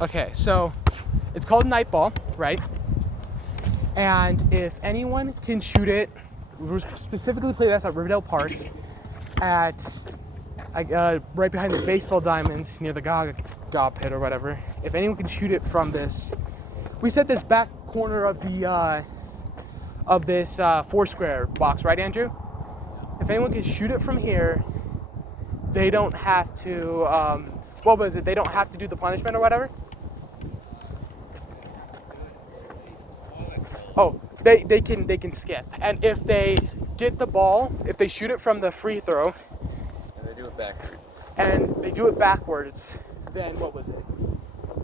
Okay, so it's called night ball, right? And if anyone can shoot it, we specifically play this at Riverdale Park at right behind the baseball diamonds near the Gaga pit or whatever. If anyone can shoot it from this, we set this back corner of this four square box, right, Andrew? If anyone can shoot it from here, they don't have to. What was it? They don't have to do the punishment or whatever. Oh, they can skip. And if they get the ball, if they shoot it from the free throw, and they do it backwards. And they do it backwards, then what was it?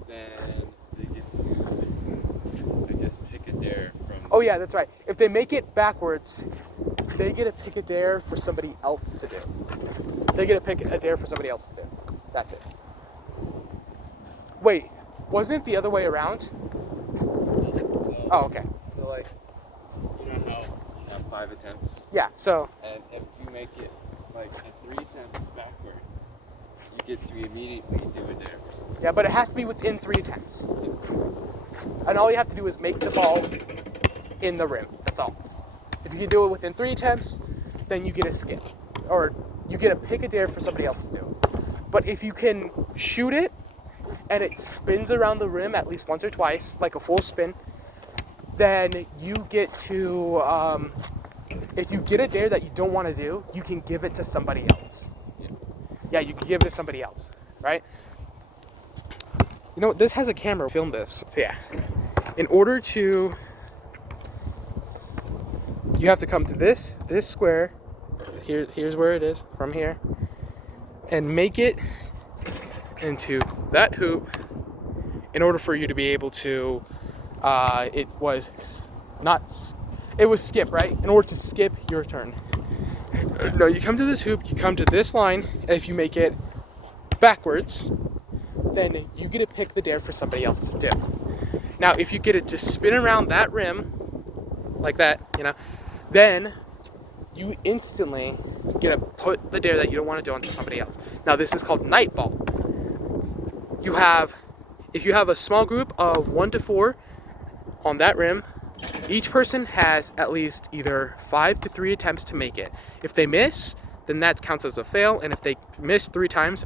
Then they get to, I guess, pick a dare from. Oh yeah, that's right. If they make it backwards, they get to pick a dare for somebody else to do. They get to pick a dare for somebody else to do. That's it. Wait, wasn't it the other way around? So, Oh, okay. So like, you know how you have 5 attempts, Yeah. So and if you make it like at 3 attempts backwards, you get to immediately do a dare for something. yeah, but it has to be within 3 attempts. And all you have to do is make the ball in the rim. That's all. If you can do it within 3 attempts, then you get a skip. Or you get to pick a dare for somebody else to do. But if you can shoot it and it spins around the rim at least once or twice, like a full spin, then you get to, if you get a dare that you don't want to do, you can give it to somebody else. Yeah, you can give it to somebody else, right? You know, this has a camera, film this. So yeah, in order to, you have to come to this square, here's where it is, from here, and make it into that hoop in order for you to be able to, it was skip, right? In order to skip your turn. No, you come to this hoop, you come to this line, and if you make it backwards, then you get to pick the dare for somebody else to do. Now, if you get it to spin around that rim, like that, then you instantly get to put the dare that you don't want to do onto somebody else. Now, this is called night ball. If you have a small group of 1 to 4 on that rim, each person has at least either 5 to 3 attempts to make it. If they miss, then that counts as a fail, and if they miss 3 times,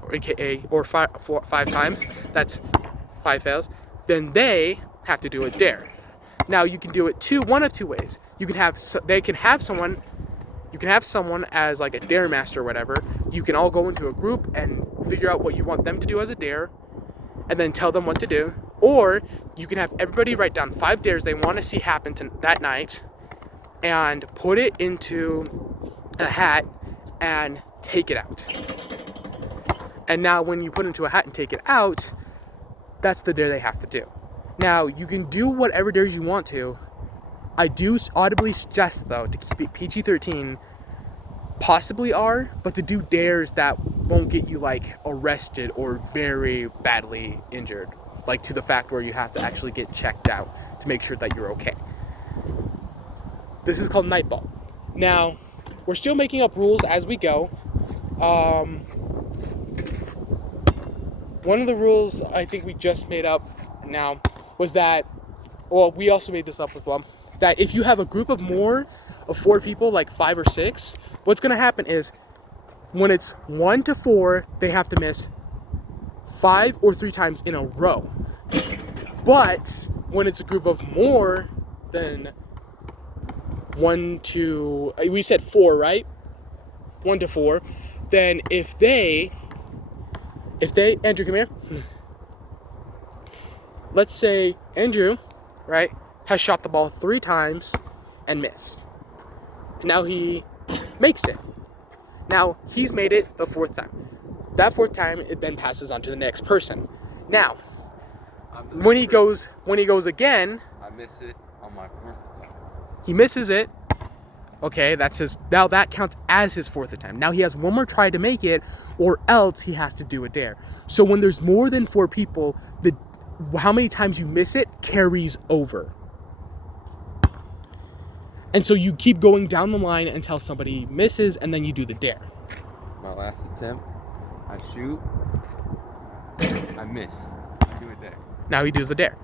or 5 times, that's 5 fails, then they have to do a dare. Now you can do it one of two ways. You can have someone as like a dare master or whatever. You can all go into a group and figure out what you want them to do as a dare, and then tell them what to do. Or you can have everybody write down 5 dares they want to see happen that night, and put it into a hat and take it out. And now when you put it into a hat and take it out, that's the dare they have to do. Now, you can do whatever dares you want to. I do audibly suggest, though, to keep it PG-13, possibly R, but to do dares that won't get you, like, arrested or very badly injured. Like, to the fact where you have to actually get checked out to make sure that you're okay. This is called night ball. Now, we're still making up rules as we go. One of the rules I think we just made up now was that, well, we also made this up as well, that if you have a group of more of 4 people, like 5 or 6, what's going to happen is when it's 1 to 4, they have to miss 5 or 3 times in a row. But when it's a group of more than 1 to, we said 4, right? 1 to 4. Then if they, Andrew, come here. Let's say Andrew, right, has shot the ball 3 times and missed. Now he makes it. Now he's made it the 4th time. That 4th time, it then passes on to the next person. Now, when he goes again, I miss it on my 4th attempt. He misses it. Okay, now that counts as his 4th attempt. Now he has one more try to make it, or else he has to do a dare. So when there's more than 4 people, how many times you miss it carries over. And so you keep going down the line until somebody misses, and then you do the dare. My last attempt, I shoot, I miss, I do a dare. Now he does a dare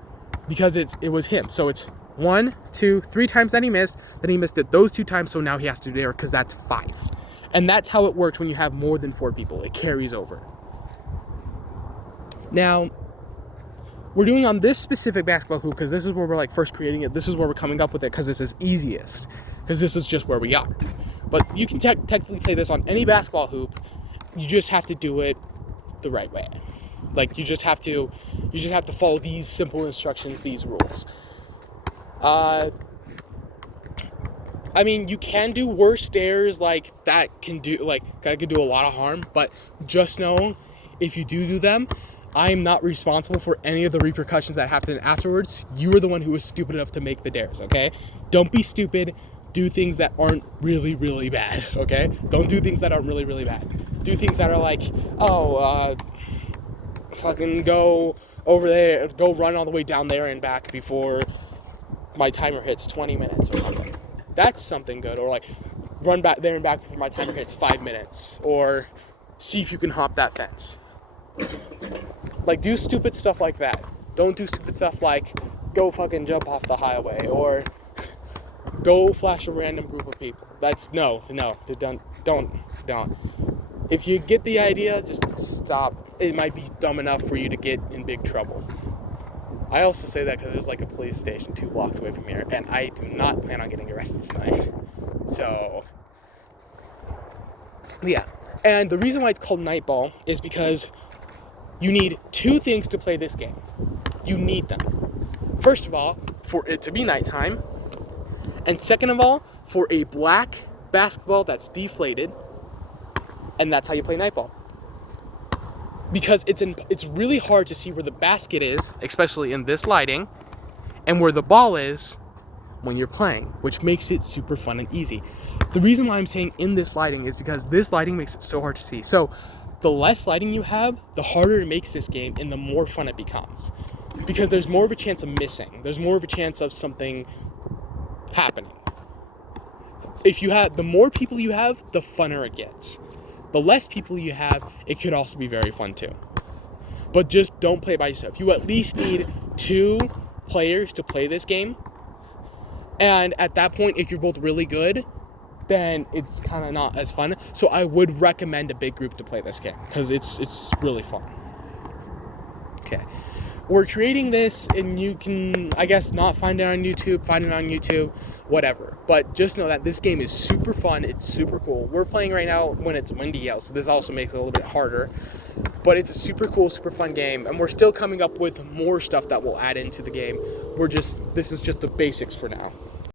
because it was him. So it's 1, 2, 3 times that he missed. Then he missed it those 2 times. So now he has to do dare because that's 5. And that's how it works when you have more than 4 people. It carries over. Now, we're doing on this specific basketball hoop because this is where we're like first creating it. This is where we're coming up with it because this is easiest. Because this is just where we are. But you can technically play this on any basketball hoop. You just have to do it the right way. Like you just have to follow these simple instructions, these rules. I mean, you can do worse dares that could do a lot of harm, but just know if you do them, I am not responsible for any of the repercussions that happen afterwards. You are the one who was stupid enough to make the dares, okay? Don't be stupid. Do things that aren't really, really bad, okay? Don't do things that aren't really, really bad. Do things that are like, fucking go over there, go run all the way down there and back before my timer hits 20 minutes or something. That's something good. Or like run back there and back before my timer hits 5 minutes. Or see if you can hop that fence. Like do stupid stuff like that. Don't do stupid stuff like go fucking jump off the highway or go flash a random group of people. That's no, don't. If you get the idea, just stop. It might be dumb enough for you to get in big trouble. I also say that because there's like a police station 2 blocks away from here, and I do not plan on getting arrested tonight. So, yeah. And the reason why it's called Nightball is because you need 2 things to play this game. You need them. First of all, for it to be nighttime. And second of all, for a black basketball that's deflated. And that's how you play Nightball. Because it's really hard to see where the basket is, especially in this lighting, and where the ball is when you're playing, which makes it super fun and easy. The reason why I'm saying in this lighting is because this lighting makes it so hard to see. So the less lighting you have, the harder it makes this game and the more fun it becomes. Because there's more of a chance of missing. There's more of a chance of something happening. The more people you have, the funner it gets. The less people you have, it could also be very fun too. But just don't play by yourself. You at least need 2 players to play this game. And at that point, if you're both really good, then it's kind of not as fun. So I would recommend a big group to play this game because it's really fun. Okay. We're creating this, and you can, I guess, not find it on YouTube, whatever. But just know that this game is super fun. It's super cool. We're playing right now when it's windy out, so this also makes it a little bit harder. But it's a super cool, super fun game, and we're still coming up with more stuff that we'll add into the game. This is just the basics for now.